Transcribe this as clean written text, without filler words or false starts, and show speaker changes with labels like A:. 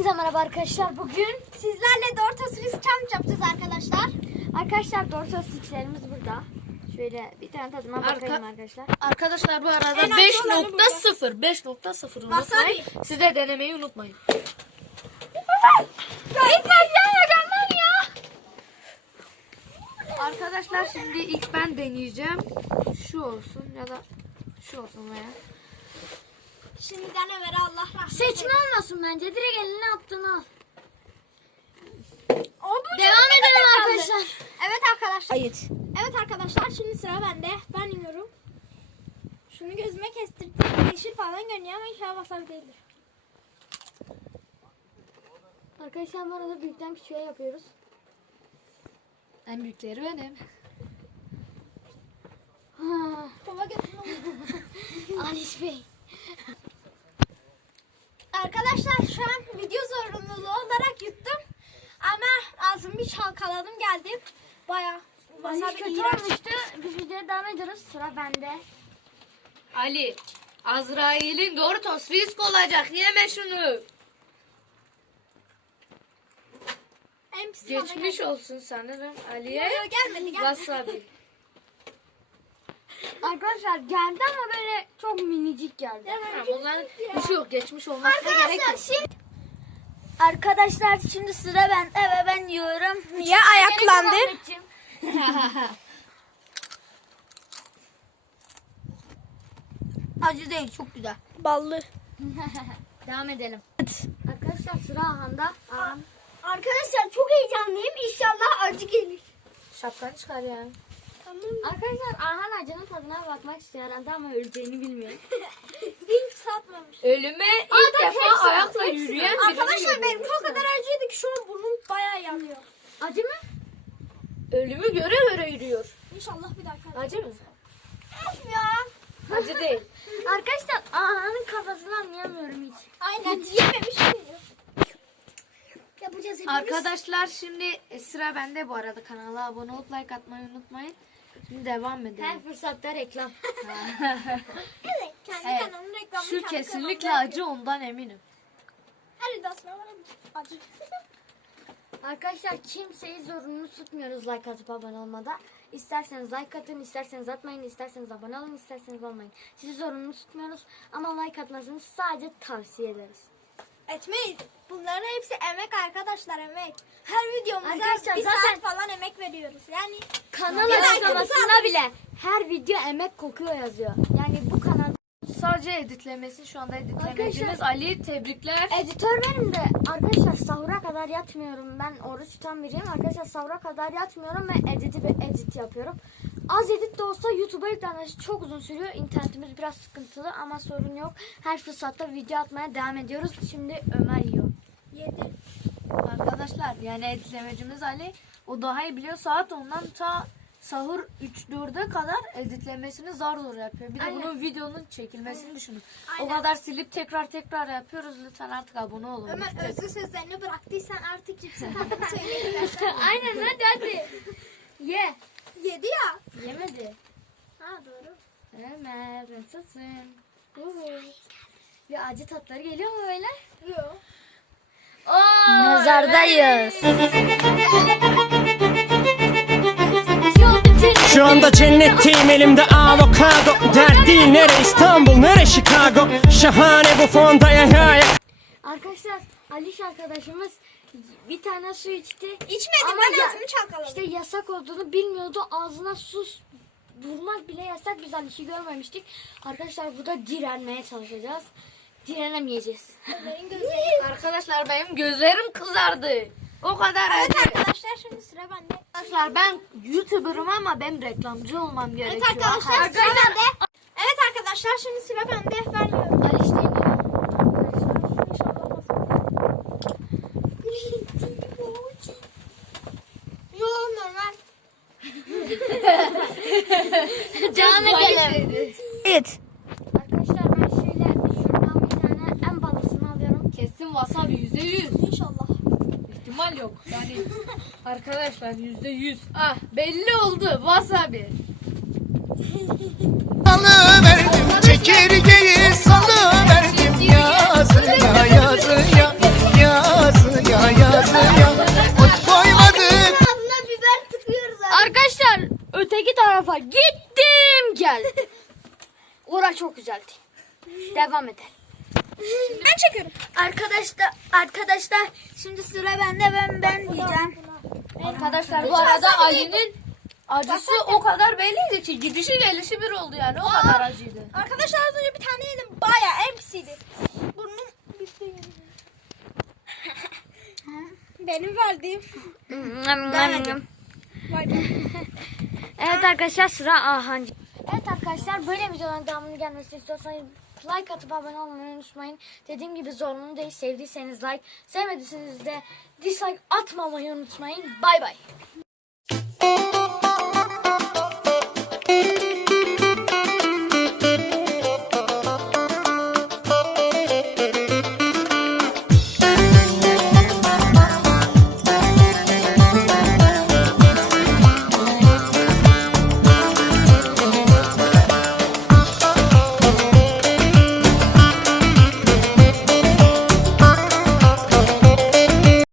A: Hepinize merhaba arkadaşlar. Bugün
B: sizlerle Doritos Risk Challenge yapacağız arkadaşlar.
A: Arkadaşlar Doritos Risk'lerimiz burada. Şöyle bir tane tadına bakayım arkadaşlar.
C: Arkadaşlar bu arada
B: En acı olanı
C: 5.0 unutmayın. Siz de denemeyi unutmayın. Arkadaşlar şimdi ilk ben deneyeceğim. Şu olsun ya da şu olsun veya.
B: Şimdiden Ömer'e Allah rahmet
A: Seçme olmasın bence. Direkt eline attığını al.
B: Devam
A: edelim arkadaşlar.
B: Evet arkadaşlar. Evet arkadaşlar şimdi sıra bende. Ben yiyorum. Şunu gözüme kestirdim. Yeşil falan görünüyor ama inşallah wasabi değildir.
A: Arkadaşlar bu arada büyükten küçüğe yapıyoruz.
C: En büyükleri benim.
A: Ha,
B: Kova götürüyorum.
A: Aliş Bey.
B: Arkadaşlar şu an video zorunluluğu olarak yuttum. Ama ağzımı bir çalkaladım geldim. Baya
A: Aliş
B: wasabi
A: kötü
B: iğrenç.
A: olmuştu. Biz videoya devam ediyoruz. Sıra bende.
C: Ali, Azrail'in Doritos Risk olacak. Yeme şunu.
B: En pis bana
C: Geçmiş
B: geldi.
C: olsun sanırım Ali'ye.
B: Yok, gelmedi.
C: Wasabi.
A: Arkadaşlar geldi ama böyle çok minicik geldi.
C: Tamam, o zaman bir şey yok. Geçmiş olmasına gerek yok.
B: Arkadaşlar şimdi sıra bende ve ben yiyorum. Niye ayaklandı? Acı değil, çok güzel. Ballı.
A: Devam edelim. Arkadaşlar sıra Ahan'da. Ahan.
B: Arkadaşlar çok heyecanlıyım. İnşallah acı gelir.
C: Şapkanı çıkar yani.
B: Tamam.
A: Arkadaşlar Ahan acının tadına bakmak istiyor herhalde ama öleceğini bilmiyor.
B: Hiç satmamış.
C: Ölüme ilk defa ayakla yürüyen birini
B: Arkadaşlar
C: görüyorum.
B: benim o kadar acıydı ki şu an burnum bayağı yanıyor.
A: Acı mı?
C: Ölümü göre göre yürüyor.
B: İnşallah bir dakika.
C: Acı mı?
B: Ya.
C: Acı değil.
A: Arkadaşlar Ahan'ın kafasını anlayamıyorum hiç.
B: Aynen yememiş miyim? Yapacağız hepimiz.
C: Arkadaşlar şimdi sıra bende bu arada. Kanala abone olup like atmayı unutmayın. Şimdi devam
A: Her
C: edelim.
A: fırsatta reklam.
B: Evet. Kendi
C: Evet.
B: kanalımın reklamını
C: Şu
B: kendi
C: kesinlikle
B: kanalımda
C: acı, ondan eminim.
B: Her iddiasına var ama acı.
A: Arkadaşlar kimseyi zorunlu tutmuyoruz like atıp abone olmada. İsterseniz like atın, isterseniz atmayın, isterseniz abone olun, isterseniz olmayın. Sizi zorunlu tutmuyoruz ama like atmasını sadece tavsiye ederiz.
B: Etmeyiz. Bunların hepsi emek arkadaşlar, emek. Her videomuza
A: Arkadaşlar
B: bir
A: zaten-
B: saat falan emek veriyoruz. Yani
A: Kanal
B: Bir
A: açıklamasında
B: like'ınızı
A: bile her video emek kokuyor yazıyor. Yani bu kanal
C: Sadece editlemesi, şu anda editlemecimiz
A: Arkadaşlar-
C: Ali. Tebrikler.
A: editör benim de arkadaşlar sahura kadar yatmıyorum. Ben oruç tutan biriyim. Arkadaşlar sahura kadar yatmıyorum ve edit yapıyorum. Az edit de olsa YouTube'a yüklenmesi çok uzun sürüyor. İnternetimiz biraz sıkıntılı ama sorun yok. Her fırsatta video atmaya devam ediyoruz. Şimdi Ömer yiyor.
B: yedi.
C: Arkadaşlar yani editlemecimiz Ali. O daha iyi biliyor. Saat ondan ta sahur 3-4'e kadar editlemesini zar zor yapıyor. Bir de
A: Aynen.
C: bunun videonun çekilmesini düşünün. O
B: Aynen.
C: kadar silip tekrar yapıyoruz. Lütfen artık abone olun.
B: Ömer özlü sözlerini bıraktıysan artık cipsin tadını söyleyebilirsin.
A: Aynen hadi. Ye.
B: Yedi ya.
A: Yemedi.
B: Ha doğru.
A: Ömer nasılsın? Bir acı tatları geliyor mu böyle?
B: Yok.
A: Mezardayız.
D: Şu anda cennetteyim, elimde avokado. Dert değil nere İstanbul nere Chicago. Şahane bu fonda ya.
A: Arkadaşlar Aliş arkadaşımız bir tane su içti.
B: İçmedim,
A: Ama
B: ben
A: ya-
B: ağzımı çalkaladım.
A: İşte yasak olduğunu bilmiyordu. Ağzına su vurmak bile yasak. Biz Aliş'i görmemiştik. Arkadaşlar burada direnmeye çalışacağız. Direnemeyeceğiz.
B: Ömer'in gözleri.
C: Arkadaşlar benim gözlerim kızardı. O kadar
B: Evet
C: acı.
B: arkadaşlar şimdi sıra bende.
C: Arkadaşlar ben YouTuber'ım ama ben reklamcı olmam
B: Evet
C: gerekiyor.
B: arkadaşlar sıra bende. Evet arkadaşlar şimdi sıra bende. Ben yiyorum.
A: Aliş de yiyor.
B: Yok normal.
A: Devam edelim.
B: Evet.
A: Arkadaşlar ben şöyle şuradan bir tane en balısını alıyorum.
C: Kesin wasabi %100.
B: İnşallah.
C: İhtimal yok. Yani arkadaşlar %100. Ah belli oldu wasabi.
E: Salıverdim çekirgeyi salıverdim yazıya yazıya yazıya
A: tarafa gittim geldim. Ora çok güzeldi. Devam edelim.
B: Ben çekiyorum. Arkadaşlar şimdi sıra bende, ben diyeceğim.
C: Arkadaşlar bu arada Ali'nin acısı o kadar belliydi ki gidişi gelişi bir oldu yani o kadar acıydı.
B: Arkadaşlar az önce bir tane yedim, bayağı en pisiydi. Burnum bitti. Benim verdiğim. Vay be.
A: Evet arkadaşlar sıra Ahancı. Evet arkadaşlar böyle videoların devamını gelmesini istiyorsanız like atıp abone olmayı unutmayın. Dediğim gibi zorunlu değil. Sevdiyseniz like, sevmediyseniz de dislike atmamayı unutmayın. Bay bay.